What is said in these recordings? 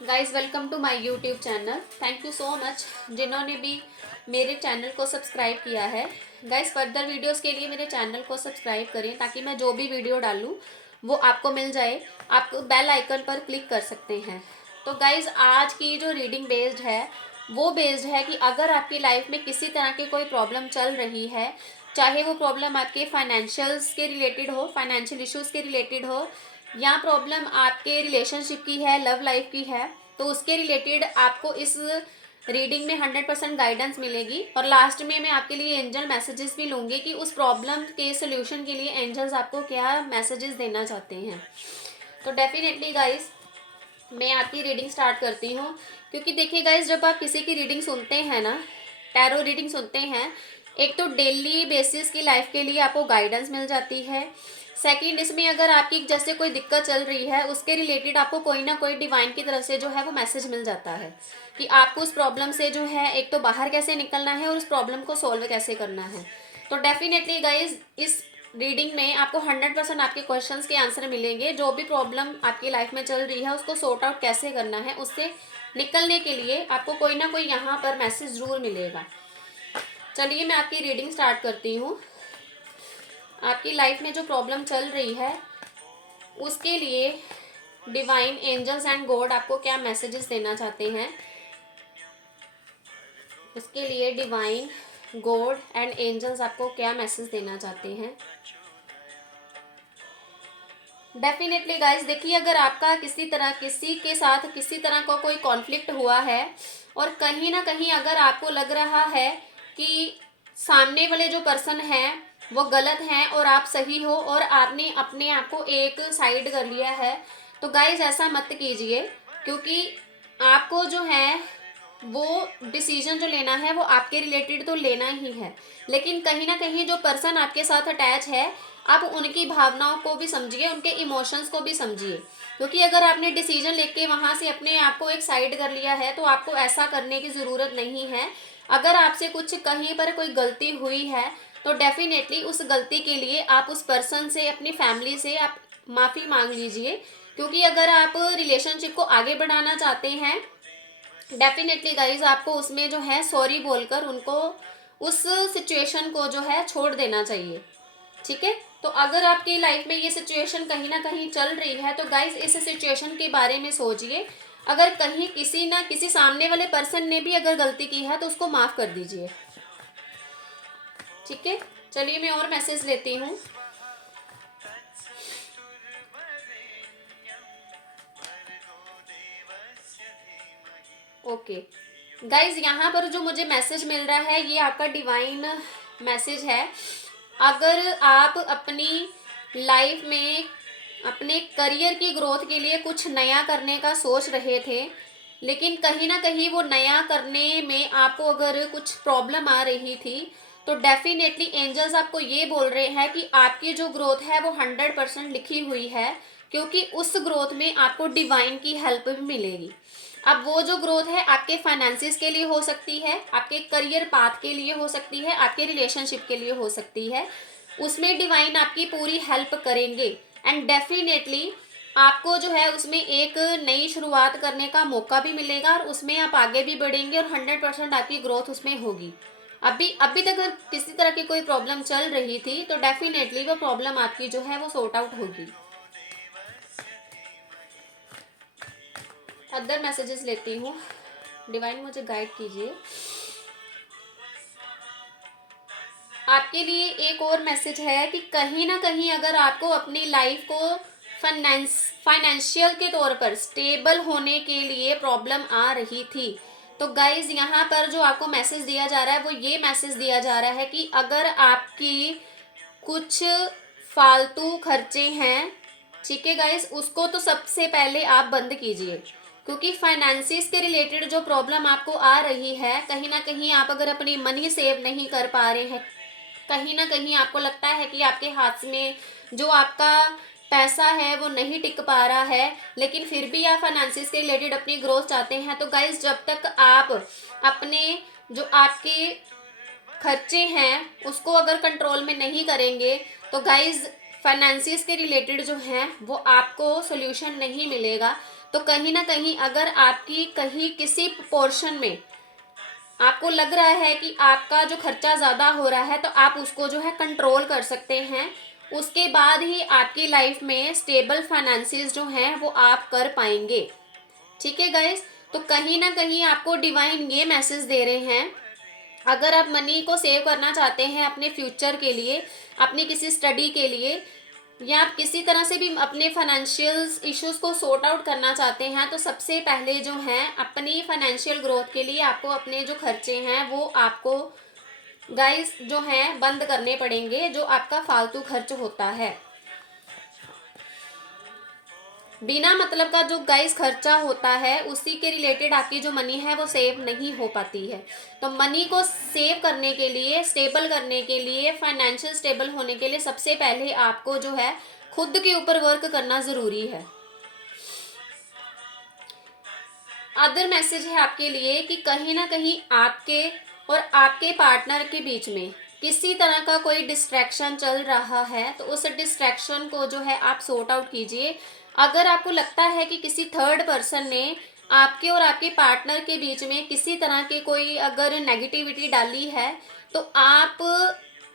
Guys welcome to my YouTube channel. Thank you so much जिन्होंने भी मेरे channel को सब्सक्राइब किया है। गाइस फर्दर वीडियोस के लिए मेरे चैनल को सब्सक्राइब करें ताकि मैं जो भी वीडियो डालूँ वो आपको मिल जाए। आप बेल आइकन पर क्लिक कर सकते हैं। तो गाइस आज की जो रीडिंग बेस्ड है वो बेस्ड है कि अगर आपकी लाइफ में किसी तरह की कोई प्रॉब्लम चल रही है, चाहे वो प्रॉब्लम आपके फाइनेंशियल्स के रिलेटेड हो, फाइनेंशियल इश्यूज के रिलेटेड हो, या प्रॉब्लम आपके रिलेशनशिप की है, लव लाइफ की है, तो उसके रिलेटेड आपको इस रीडिंग में 100% गाइडेंस मिलेगी। और लास्ट में मैं आपके लिए एंजल मैसेजेस भी लूँगी कि उस प्रॉब्लम के सोल्यूशन के लिए एंजल्स आपको क्या मैसेजेस देना चाहते हैं। तो डेफिनेटली गाइस मैं आपकी रीडिंग स्टार्ट करती हूँ, क्योंकि देखिए गाइस जब आप किसी की रीडिंग सुनते हैं ना, टैरो रीडिंग सुनते हैं, एक तो डेली बेसिस की लाइफ के लिए आपको गाइडेंस मिल जाती है। सेकंड, इसमें अगर आपकी जैसे कोई दिक्कत चल रही है उसके रिलेटेड आपको कोई ना कोई डिवाइन की तरफ से जो है वो मैसेज मिल जाता है कि आपको उस प्रॉब्लम से जो है एक तो बाहर कैसे निकलना है और उस प्रॉब्लम को सॉल्व कैसे करना है। तो डेफिनेटली गाइज इस रीडिंग में आपको 100% आपके क्वेश्चंस के आंसर मिलेंगे। जो भी प्रॉब्लम आपकी लाइफ में चल रही है उसको सॉर्ट आउट कैसे करना है, उससे निकलने के लिए आपको कोई ना कोई यहाँ पर मैसेज जरूर मिलेगा। चलिए मैं आपकी रीडिंग स्टार्ट करती हूँ। आपकी लाइफ में जो प्रॉब्लम चल रही है उसके लिए डिवाइन एंजल्स एंड गॉड आपको क्या मैसेजेस देना चाहते हैं, उसके लिए डिवाइन गॉड एंड एंजल्स आपको क्या मैसेज देना चाहते हैं। डेफिनेटली गाइस देखिए, अगर आपका किसी के साथ किसी तरह का कोई कॉन्फ्लिक्ट हुआ है और कहीं ना कहीं अगर आपको लग रहा है कि सामने वाले जो पर्सन है वो गलत हैं और आप सही हो और आपने अपने आप को एक साइड कर लिया है, तो गाइस ऐसा मत कीजिए, क्योंकि आपको जो है वो डिसीजन जो लेना है वो आपके रिलेटेड तो लेना ही है, लेकिन कहीं ना कहीं जो पर्सन आपके साथ अटैच है आप उनकी भावनाओं को भी समझिए, उनके इमोशंस को भी समझिए। क्योंकि अगर आपने डिसीजन लेके वहां से अपने आप को एक साइड कर लिया है तो आपको ऐसा करने की ज़रूरत नहीं है। अगर आपसे कुछ कहीं पर कोई गलती हुई है तो डेफिनेटली उस गलती के लिए आप उस पर्सन से, अपनी फैमिली से आप माफ़ी मांग लीजिए। क्योंकि अगर आप रिलेशनशिप को आगे बढ़ाना चाहते हैं डेफिनेटली गाइज आपको उसमें जो है सॉरी बोलकर उनको उस सिचुएशन को जो है छोड़ देना चाहिए। ठीक है, तो अगर आपकी लाइफ में ये सिचुएशन कहीं ना कहीं चल रही है तो गाइज इस सिचुएशन के बारे में सोचिए। अगर कहीं किसी ना किसी सामने वाले पर्सन ने भी अगर गलती की है तो उसको माफ कर दीजिए। ठीक है, चलिए मैं और मैसेज लेती हूँ। ओके गाइज, यहाँ पर जो मुझे मैसेज मिल रहा है ये आपका डिवाइन मैसेज है। अगर आप अपनी लाइफ में अपने करियर की ग्रोथ के लिए कुछ नया करने का सोच रहे थे, लेकिन कहीं ना कहीं वो नया करने में आपको अगर कुछ प्रॉब्लम आ रही थी, तो डेफिनेटली एंजल्स आपको ये बोल रहे हैं कि आपकी जो ग्रोथ है वो 100% लिखी हुई है, क्योंकि उस ग्रोथ में आपको डिवाइन की हेल्प भी मिलेगी। अब वो जो ग्रोथ है आपके फाइनेंसिस के लिए हो सकती है, आपके करियर पाथ के लिए हो सकती है, आपके रिलेशनशिप के लिए हो सकती है, उसमें डिवाइन आपकी पूरी हेल्प करेंगे। एंड डेफिनेटली आपको जो है उसमें एक नई शुरुआत करने का मौका भी मिलेगा और उसमें आप आगे भी बढ़ेंगे और 100% आपकी ग्रोथ उसमें होगी। अभी अभी तक अगर किसी तरह की कोई प्रॉब्लम चल रही थी तो डेफिनेटली वो प्रॉब्लम आपकी जो है वो सॉर्ट आउट होगी। अदर मैसेजेस लेती हूँ, डिवाइन मुझे गाइड कीजिए। आपके लिए एक और मैसेज है कि कहीं ना कहीं अगर आपको अपनी लाइफ को फाइनेंशियल के तौर पर स्टेबल होने के लिए प्रॉब्लम आ रही थी, तो गाइज यहाँ पर जो आपको मैसेज दिया जा रहा है वो ये मैसेज दिया जा रहा है कि अगर आपकी कुछ फालतू खर्चे हैं, ठीक है गाइज, उसको तो सबसे पहले आप बंद कीजिए। क्योंकि फाइनेंसिस के रिलेटेड जो प्रॉब्लम आपको आ रही है, कहीं ना कहीं आप अगर अपनी मनी सेव नहीं कर पा रहे हैं, कहीं ना कहीं आपको लगता है कि आपके हाथ में जो आपका पैसा है वो नहीं टिक पा रहा है, लेकिन फिर भी आप फाइनेंसिस के रिलेटेड अपनी ग्रोथ चाहते हैं, तो गाइज जब तक आप अपने जो आपके खर्चे हैं उसको अगर कंट्रोल में नहीं करेंगे तो गाइज फाइनेंसिस के रिलेटेड जो हैं वो आपको सोल्यूशन नहीं मिलेगा। तो कहीं ना कहीं अगर आपकी कहीं किसी पोर्शन में आपको लग रहा है कि आपका जो खर्चा ज़्यादा हो रहा है, तो आप उसको जो है कंट्रोल कर सकते हैं। उसके बाद ही आपकी लाइफ में स्टेबल फाइनेंसिस जो हैं वो आप कर पाएंगे। ठीक है गाइस, तो कहीं ना कहीं आपको डिवाइन ये मैसेज दे रहे हैं, अगर आप मनी को सेव करना चाहते हैं अपने फ्यूचर के लिए, अपनी किसी स्टडी के लिए, या आप किसी तरह से भी अपने फाइनेंशियल इश्यूज को सॉर्ट आउट करना चाहते हैं, तो सबसे पहले जो है अपनी फाइनेंशियल ग्रोथ के लिए आपको अपने जो खर्चे हैं वो आपको गाइस जो हैं बंद करने पड़ेंगे, जो आपका फालतू खर्च होता है। बिना मतलब का जो गाइस खर्चा होता है उसी के रिलेटेड आपकी जो मनी है वो सेव नहीं हो पाती है। तो मनी को सेव करने के लिए, स्टेबल करने के लिए, फाइनेंशियल स्टेबल होने के लिए सबसे पहले आपको जो है खुद के ऊपर वर्क करना ज़रूरी है। अदर मैसेज है आपके लिए कि कहीं ना कहीं आपके और आपके पार्टनर के बीच में किसी तरह का कोई डिस्ट्रैक्शन चल रहा है, तो उस डिस्ट्रैक्शन को जो है आप सॉर्ट आउट कीजिए। अगर आपको लगता है कि किसी थर्ड पर्सन ने आपके और आपके पार्टनर के बीच में किसी तरह के कोई अगर नेगेटिविटी डाली है, तो आप,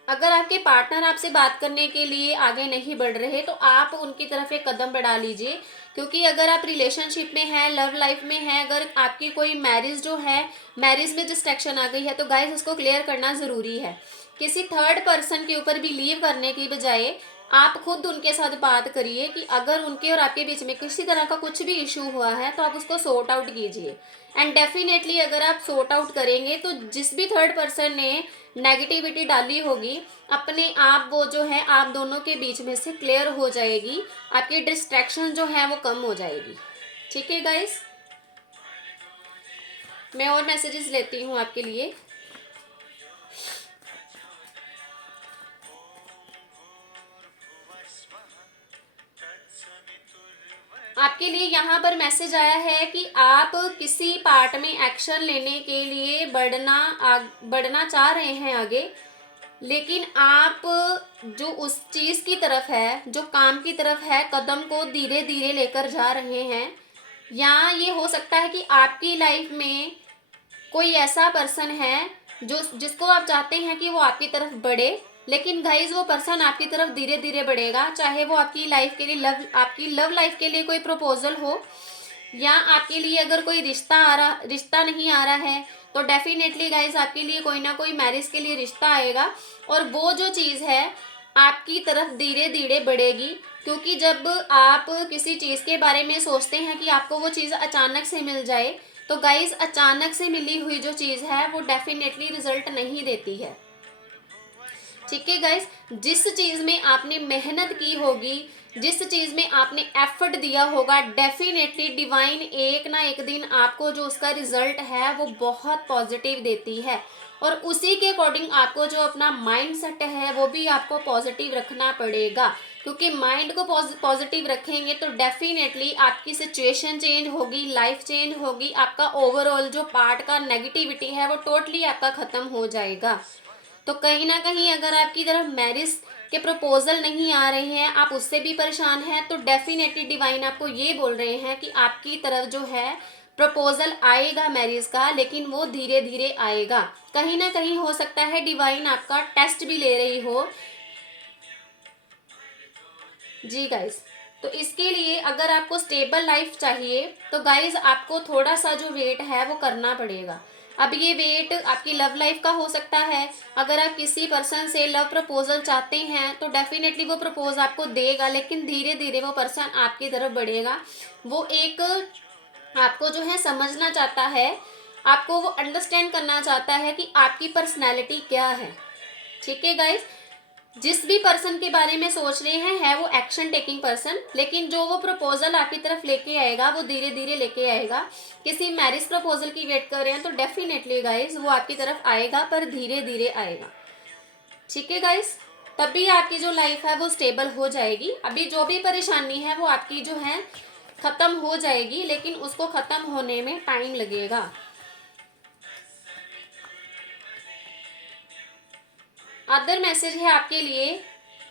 अगर आपके पार्टनर आपसे बात करने के लिए आगे नहीं बढ़ रहे, तो आप उनकी तरफ एक कदम बढ़ा लीजिए। क्योंकि अगर आप रिलेशनशिप में हैं, लव लाइफ में हैं, अगर आपकी कोई मैरिज जो है, मैरिज में डिस्ट्रैक्शन आ गई है, तो गाइस उसको क्लियर करना ज़रूरी है। किसी थर्ड पर्सन के ऊपर बिलीव करने की बजाय आप खुद उनके साथ बात करिए कि अगर उनके और आपके बीच में किसी तरह का कुछ भी इशू हुआ है तो आप उसको सॉर्ट आउट कीजिए। एंड डेफिनेटली अगर आप सॉर्ट आउट करेंगे तो जिस भी थर्ड पर्सन ने नेगेटिविटी डाली होगी, अपने आप वो जो है आप दोनों के बीच में से क्लियर हो जाएगी, आपकी डिस्ट्रैक्शन जो है वो कम हो जाएगी। ठीक है गाइस, मैं और मैसेजेस लेती हूँ आपके लिए। आपके लिए यहाँ पर मैसेज आया है कि आप किसी पार्ट में एक्शन लेने के लिए बढ़ना चाह रहे हैं आगे, लेकिन आप जो उस चीज़ की तरफ है, जो काम की तरफ है, कदम को धीरे धीरे लेकर जा रहे हैं। या ये हो सकता है कि आपकी लाइफ में कोई ऐसा पर्सन है जो जिसको आप चाहते हैं कि वो आपकी तरफ बढ़े, लेकिन गाइज वो पर्सन आपकी तरफ धीरे धीरे बढ़ेगा। चाहे वो आपकी लाइफ के लिए आपकी लव लाइफ के लिए कोई प्रपोजल हो, या आपके लिए अगर कोई रिश्ता नहीं आ रहा है, तो डेफिनेटली गाइज आपके लिए कोई ना कोई मैरिज के लिए रिश्ता आएगा, और वो जो चीज़ है आपकी तरफ धीरे धीरे बढ़ेगी। क्योंकि जब आप किसी चीज़ के बारे में सोचते हैं कि आपको वो चीज़ अचानक से मिल जाए, तो गाइज अचानक से मिली हुई जो चीज़ है वो डेफिनेटली रिजल्ट नहीं देती है। ठीक है गाइज, जिस चीज़ में आपने मेहनत की होगी, जिस चीज़ में आपने एफर्ट दिया होगा, डेफिनेटली डिवाइन एक ना एक दिन आपको जो उसका रिजल्ट है वो बहुत पॉजिटिव देती है। और उसी के अकॉर्डिंग आपको जो अपना माइंड सेट है वो भी आपको पॉजिटिव रखना पड़ेगा। क्योंकि माइंड को पॉजिटिव रखेंगे तो डेफिनेटली आपकी सिचुएशन चेंज होगी, लाइफ चेंज होगी, आपका ओवरऑल जो पार्ट का नेगेटिविटी है वो टोटली आपका ख़त्म हो जाएगा। तो कहीं ना कहीं अगर आपकी तरफ मैरिज के प्रपोजल नहीं आ रहे हैं, आप उससे भी परेशान हैं, तो डेफिनेटली डिवाइन आपको ये बोल रहे हैं कि आपकी तरफ जो है प्रपोजल आएगा मैरिज का, लेकिन वो धीरे धीरे आएगा। कहीं ना कहीं हो सकता है डिवाइन आपका टेस्ट भी ले रही हो। जी गाइस, तो इसके लिए अगर आपको स्टेबल लाइफ चाहिए तो गाइस आपको थोड़ा सा जो वेट है वो करना पड़ेगा। अब ये वेट आपकी लव लाइफ का हो सकता है। अगर आप किसी पर्सन से लव प्रपोजल चाहते हैं तो डेफिनेटली वो प्रपोज आपको देगा, लेकिन धीरे धीरे वो पर्सन आपकी तरफ बढ़ेगा। वो एक आपको जो है समझना चाहता है, आपको वो अंडरस्टैंड करना चाहता है कि आपकी पर्सनैलिटी क्या है। ठीक है गाइस, जिस भी पर्सन के बारे में सोच रहे हैं है वो एक्शन टेकिंग पर्सन, लेकिन जो वो प्रपोजल आपकी तरफ लेके आएगा वो धीरे धीरे लेके आएगा। किसी मैरिज प्रपोजल की वेट कर रहे हैं तो डेफिनेटली गाइस वो आपकी तरफ आएगा, पर धीरे धीरे आएगा। ठीक है गाइस, तभी आपकी जो लाइफ है वो स्टेबल हो जाएगी। अभी जो भी परेशानी है वो आपकी जो है खत्म हो जाएगी, लेकिन उसको खत्म होने में टाइम लगेगा। अदर मैसेज है आपके लिए,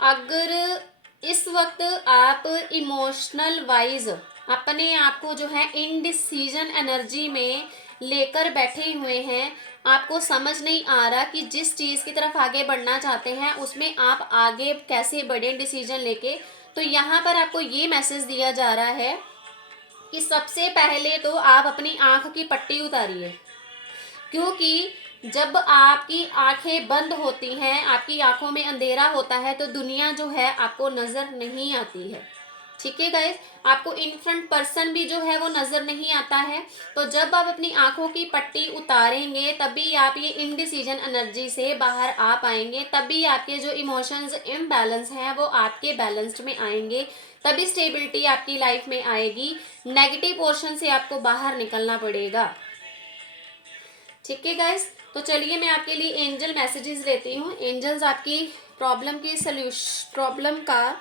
अगर इस वक्त आप इमोशनल वाइज अपने आप को जो है इनडिसीजन एनर्जी में लेकर बैठे हुए हैं। आपको समझ नहीं आ रहा कि जिस चीज़ की तरफ आगे बढ़ना चाहते हैं उसमें आप आगे कैसे बढ़े डिसीजन लेके। तो यहाँ पर आपको ये मैसेज दिया जा रहा है कि सबसे पहले तो आप अपनी आंख की पट्टी उतारिए, क्योंकि जब आपकी आंखें बंद होती हैं, आपकी आंखों में अंधेरा होता है, तो दुनिया जो है आपको नजर नहीं आती है। ठीक है गाइस, आपको इन फ्रंट पर्सन भी जो है वो नजर नहीं आता है। तो जब आप अपनी आंखों की पट्टी उतारेंगे तभी आप ये इनडिसीजन एनर्जी से बाहर आ पाएंगे, तभी आपके जो इमोशंस इम्बैलेंस हैं वो आपके बैलेंस्ड में आएंगे, तभी स्टेबिलिटी आपकी लाइफ में आएगी। नेगेटिव पोर्शन से आपको बाहर निकलना पड़ेगा। ठीक है गाइस, तो चलिए मैं आपके लिए एंजल मैसेजेस लेती हूँ। एंजल्स आपकी प्रॉब्लम का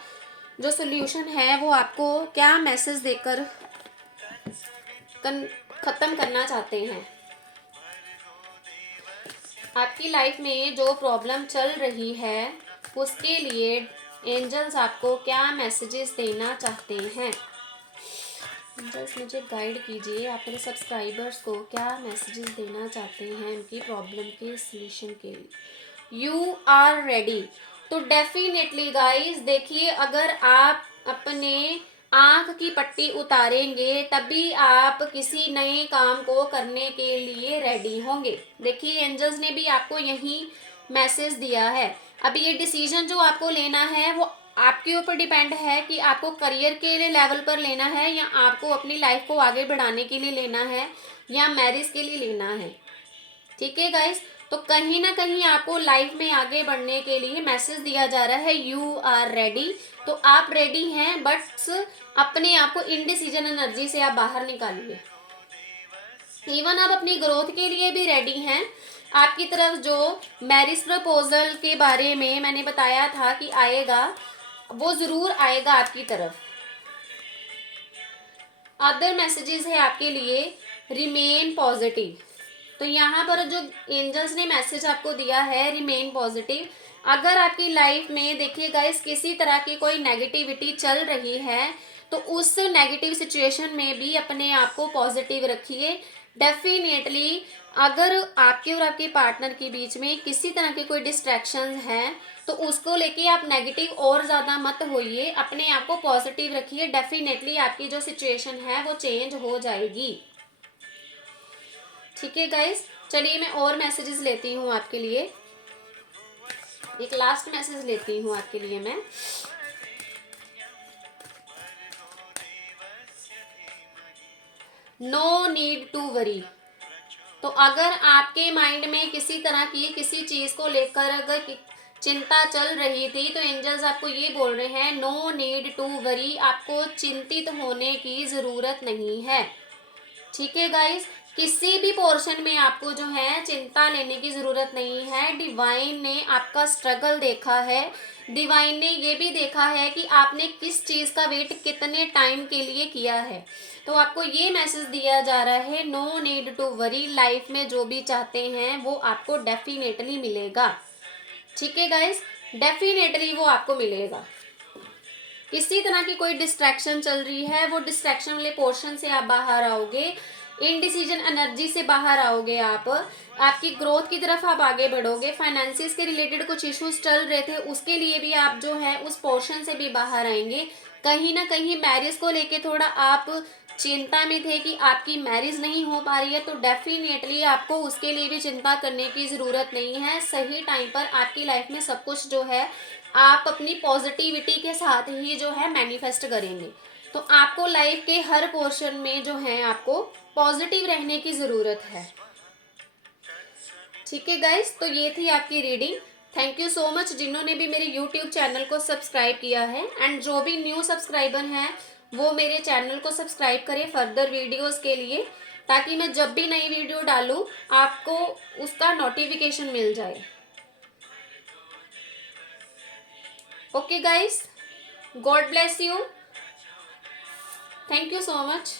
जो सोल्यूशन है वो आपको क्या मैसेज देकर ख़त्म करना चाहते हैं। आपकी लाइफ में जो प्रॉब्लम चल रही है उसके लिए एंजल्स आपको क्या मैसेजेस देना चाहते हैं। एंजल्स मुझे गाइड कीजिए, आप मेरे सब्सक्राइबर्स को क्या मैसेजेस देना चाहते हैं उनकी प्रॉब्लम के सॉल्यूशन के लिए। You are ready. तो डेफिनेटली गाइस देखिए, अगर आप अपने आंख की पट्टी उतारेंगे तभी आप किसी नए काम को करने के लिए रेडी होंगे। देखिए एंजल्स ने भी आपको यही मैसेज दिया है। अब ये डिसीजन जो आपको लेना है वो आपके ऊपर डिपेंड है कि आपको करियर के लिए लेवल पर लेना है या आपको अपनी लाइफ को आगे बढ़ाने के लिए लेना है या मैरिज के लिए लेना है। ठीक है गाइस, तो कहीं ना कहीं आपको लाइफ में आगे बढ़ने के लिए मैसेज दिया जा रहा है यू आर रेडी। तो आप रेडी हैं, बट अपने आप को इनडिसीजन एनर्जी से आप बाहर निकालिए। इवन आप अपनी ग्रोथ के लिए भी रेडी हैं। आपकी तरफ जो मैरिज प्रपोजल के बारे में मैंने बताया था कि आएगा, वो जरूर आएगा आपकी तरफ। अदर मैसेजेस है आपके लिए, रिमेन पॉजिटिव। तो यहाँ पर जो एंजल्स ने मैसेज आपको दिया है रिमेन पॉजिटिव। अगर आपकी लाइफ में देखिए गाइस किसी तरह की कोई नेगेटिविटी चल रही है तो उस नेगेटिव सिचुएशन में भी अपने आप को पॉजिटिव रखिए। डेफिनेटली अगर आपके और आपके पार्टनर के बीच में किसी तरह के कोई डिस्ट्रैक्शन हैं तो उसको लेके आप नेगेटिव और ज़्यादा मत होइए, अपने आप को पॉजिटिव रखिए। डेफिनेटली आपकी जो सिचुएशन है वो चेंज हो जाएगी। ठीक है गाइस, चलिए मैं और मैसेजेस लेती हूँ आपके लिए। एक लास्ट मैसेज लेती हूँ आपके लिए मैं। No need to worry. तो अगर आपके माइंड में किसी तरह की किसी चीज को लेकर अगर चिंता चल रही थी तो एंजल्स आपको ये बोल रहे हैं नो नीड टू वरी, आपको चिंतित होने की जरूरत नहीं है। ठीक है गाइस, किसी भी पोर्शन में आपको जो है चिंता लेने की जरूरत नहीं है। डिवाइन ने आपका स्ट्रगल देखा है, डिवाइन ने ये भी देखा है कि आपने किस चीज का वेट कितने टाइम के लिए किया है। तो आपको ये मैसेज दिया जा रहा है no need to worry, life में जो भी चाहते हैं वो आपको डेफिनेटली मिलेगा। ठीक है गाइस, डेफिनेटली वो आपको मिलेगा। किसी तरह की कोई डिस्ट्रैक्शन चल रही है वो डिस्ट्रैक्शन वाले पोर्शन से आप बाहर आओगे, इनडिसीजन एनर्जी से बाहर आओगे, आप आपकी ग्रोथ की तरफ आप आगे बढ़ोगे। फाइनेंसिस के रिलेटेड कुछ इश्यूज चल रहे थे उसके लिए भी आप जो है उस पोर्शन से भी बाहर आएंगे। कहीं ना कहीं मैरिज को लेके थोड़ा आप चिंता में थे कि आपकी मैरिज नहीं हो पा रही है, तो डेफिनेटली आपको उसके लिए भी चिंता करने की ज़रूरत नहीं है। सही टाइम पर आपकी लाइफ में सब कुछ जो है आप अपनी पॉजिटिविटी के साथ ही जो है मैनिफेस्ट करेंगे। तो आपको लाइफ के हर पोर्शन में जो है आपको पॉजिटिव रहने की ज़रूरत है। ठीक है गाइस, तो ये थी आपकी reading. Thank you so much जिन्होंने भी मेरे यूट्यूब चैनल को सब्सक्राइब किया है, एंड जो भी न्यू सब्सक्राइबर हैं वो मेरे चैनल को सब्सक्राइब करें फर्दर वीडियोस के लिए, ताकि मैं जब भी नई वीडियो डालूं आपको उसका नोटिफिकेशन मिल जाए। Okay guys, God bless you, thank you so much.